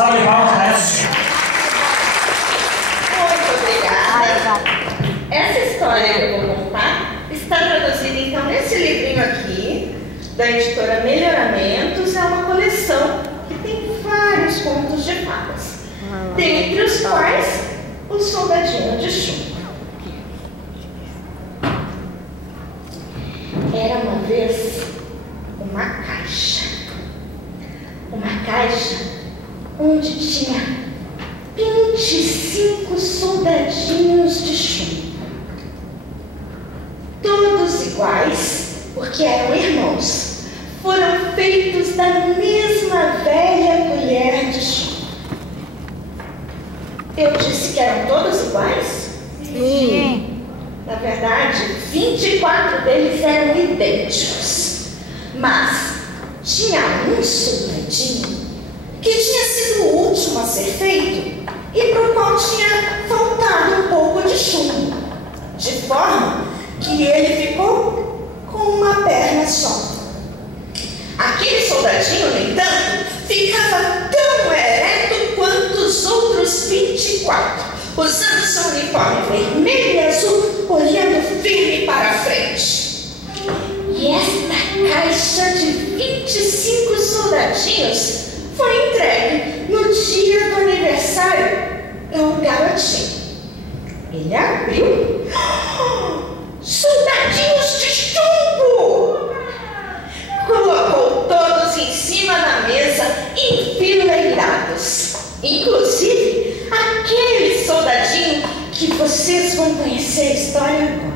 salva de palmas para essa. Muito obrigada. Essa história que eu vou contar está traduzida então nesse livrinho aqui, da editora Melhoramentos. É uma coleção que tem vários contos de fadas, dentre os quais o Soldadinho de Chumbo. Era uma vez uma caixa. Uma caixa onde tinha 25 soldadinhos de chumbo. Todos iguais, porque eram irmãos. Foram feitos da mesma velha colher de chumbo. Eu disse que eram todos iguais? Sim. Na verdade, 24 deles eram idênticos. Mas tinha um soldadinho que tinha sido o último a ser feito e para o qual tinha faltado um pouco de chumbo, de forma que ele ficou com uma perna só. Aquele soldadinho, no entanto, ficava tão ereto quanto os outros 24, usando seu uniforme vermelho e azul, olhando firme para a frente. E esta caixa de 25 soldadinhos foi entregue no dia do aniversário do garotinho. Ele abriu. Soldadinhos de chumbo! Colocou todos em cima da mesa, enfileirados. Inclusive, aquele soldadinho que vocês vão conhecer a história agora.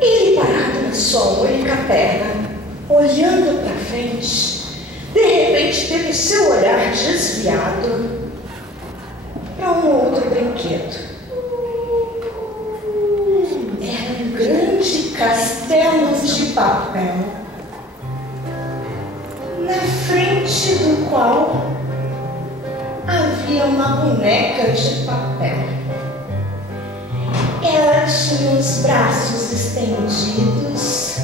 Ele parado na sua única perna, olhando para frente, de repente teve seu olhar desviado para um outro brinquedo. Era um grande castelo de papel, na frente do qual havia uma boneca de papel. Ela tinha os braços estendidos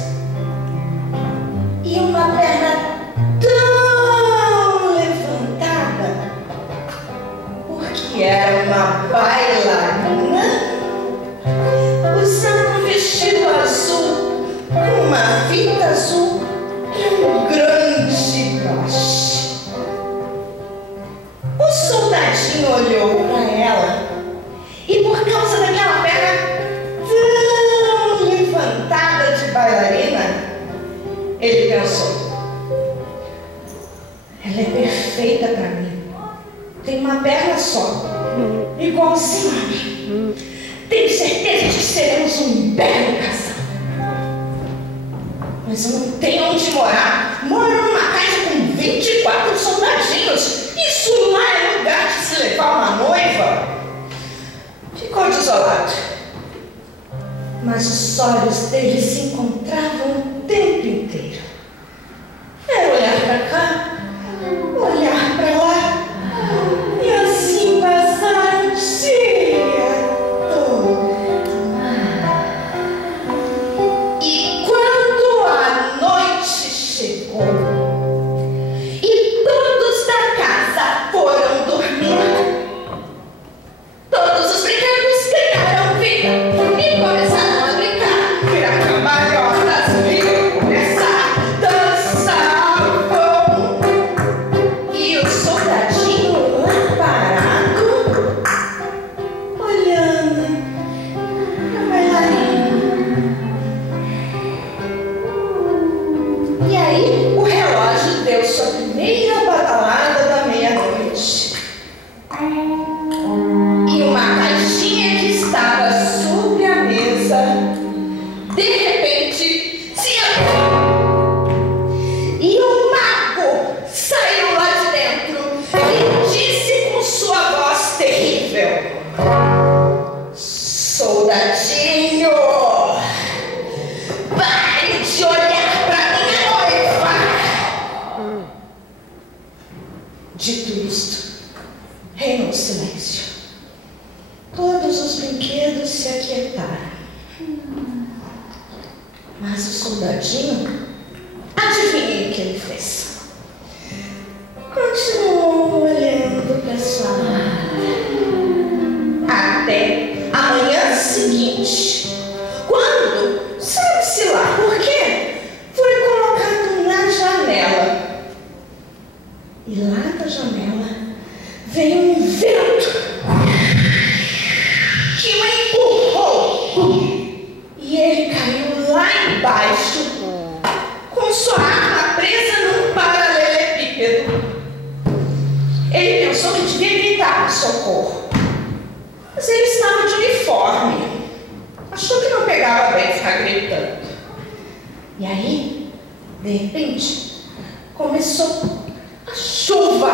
e uma perna tão levantada, porque era uma bailarina, usando um vestido azul com uma fita azul e um grande broche. O soldadinho olhou para ela e, por causa daquela perna tão levantada de bailarina, ele pensou: ela é perfeita para mim. Tem uma perna só, igualzinha a mim. Tenho certeza de que seremos um belo casal. Mas eu não tenho onde morar. Moro numa casa com 24 soldadinhos. Isso não é lugar de se levar uma noiva. Ficou desolado. Mas os olhos dele se encontravam o tempo inteiro. Era olhar para cá, olhar para lá, e assim passaram o dia todo. E quando a noite chegou e todos da casa foram dormir, todos os brinquedos ganharam vida e começaram a brincar, virar cambalhotas, viram começar, dançavam. E o soldadinho lá parado, olhando a bailarina. E aí o relógio deu sua primeira badalada da meia-noite. E uma caixinha que estava sobre a mesa, de repente, se abriu. E o mago saiu lá de dentro e disse com sua voz terrível: soldadinho, pare de olhar para minha noiva. Dito isto, reinou silêncio. Todos os brinquedos se aquietaram. Mas o soldadinho, adivinhem o que E lá da janela veio um vento que o empurrou. E ele caiu lá embaixo com sua arma presa num paralelepípedo. Ele pensou que devia gritar por socorro, mas ele estava de uniforme. Achou que não pegava bem ficar gritando. E aí, de repente, começou a chuva.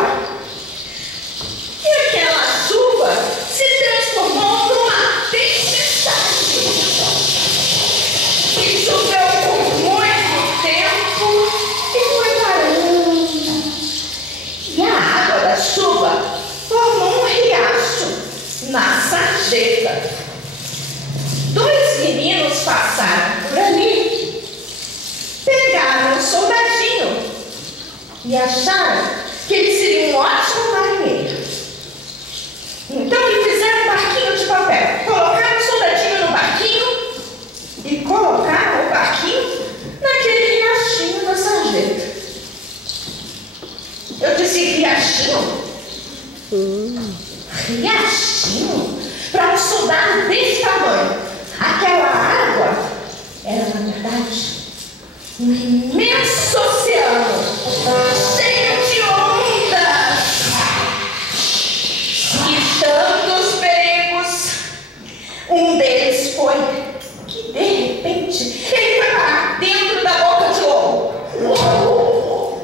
E aquela chuva se transformou numa tempestade. E choveu por muito tempo e foi parando. E a água da chuva formou um riacho na sarjeta. Dois meninos passaram por ali, pegaram um soldadinho e acharam que ele seria um ótimo marinheiro. Então eles fizeram um barquinho de papel, colocaram o soldadinho no barquinho e colocaram o barquinho naquele riachinho da sarjeta. Eu disse riachinho? Riachinho? Para um soldado desse tamanho. Aquela água era, na verdade, um imenso oceano, cheio de ondas e tantos perigos. Um deles foi que, de repente, ele foi parar dentro da boca de lobo.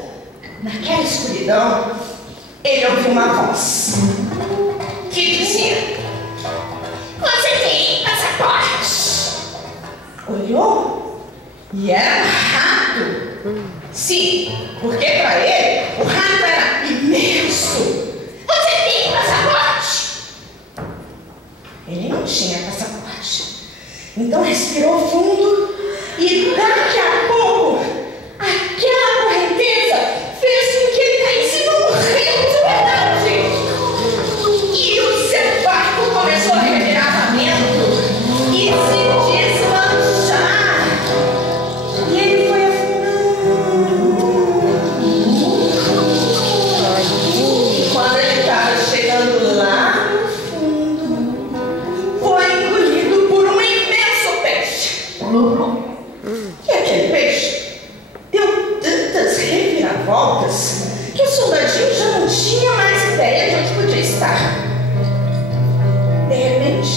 Naquela escuridão, ele ouviu uma voz que dizia: "Você tem passaporte?" Olhou e era um rato. Sim, porque para ele o rato era imenso. "Você tem passaporte?" Ele não tinha passaporte. Então respirou fundo e daqui a pouco aquela correnteza fez com que ele caísse num rio de verdade. E o seu barco começou a revirar vento e se desmanchar. E ele foi afundando. E quando ele estava chegando lá no fundo, foi engolido por um imenso peixe. E aquele peixe deu tantas reviravoltas que o soldadinho já não tinha mais ideia de onde podia estar. De repente,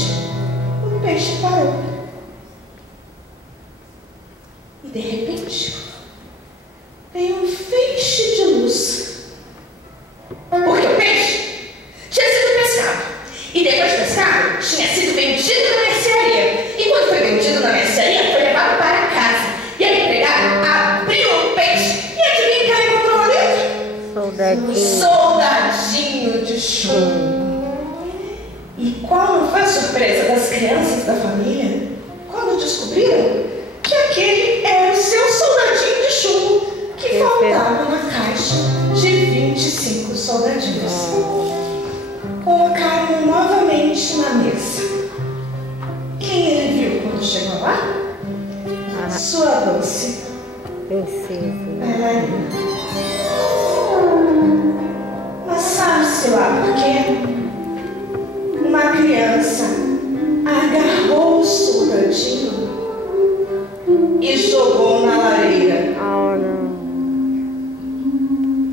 o peixe parou. E de repente, veio um feixe de luz. Porque o peixe tinha sido pescado. E depois de pescado, tinha sido vendido na mercearia. E quando foi vendido na mercearia, foi levado para casa. E a empregada abriu o peixe. E adivinha que ela encontrou lá dentro? Um soldadinho de chumbo. E qual não foi a surpresa das crianças da família quando descobriram que aquele era o seu soldadinho de chumbo que faltava na caixa de 25 soldadinhos. Colocaram novamente na mesa. Quem ele viu quando chegou lá? Sua doce bailarina. Mas sabe-se lá por quê? Uma criança agarrou o soldadinho e jogou na lareira.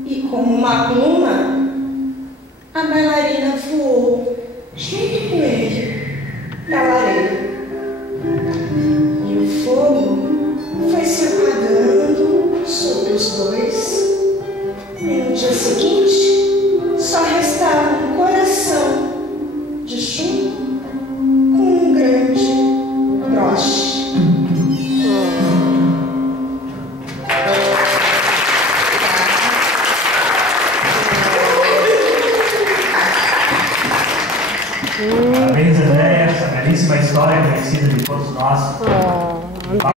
E com uma pluma, a bailarina voou junto com ele na lareira. E o fogo foi se apagando sobre os dois. E no dia seguinte, só restava um coração de chumbo com um grande broche. Parabéns, Andréia, essa belíssima história conhecida de todos nós.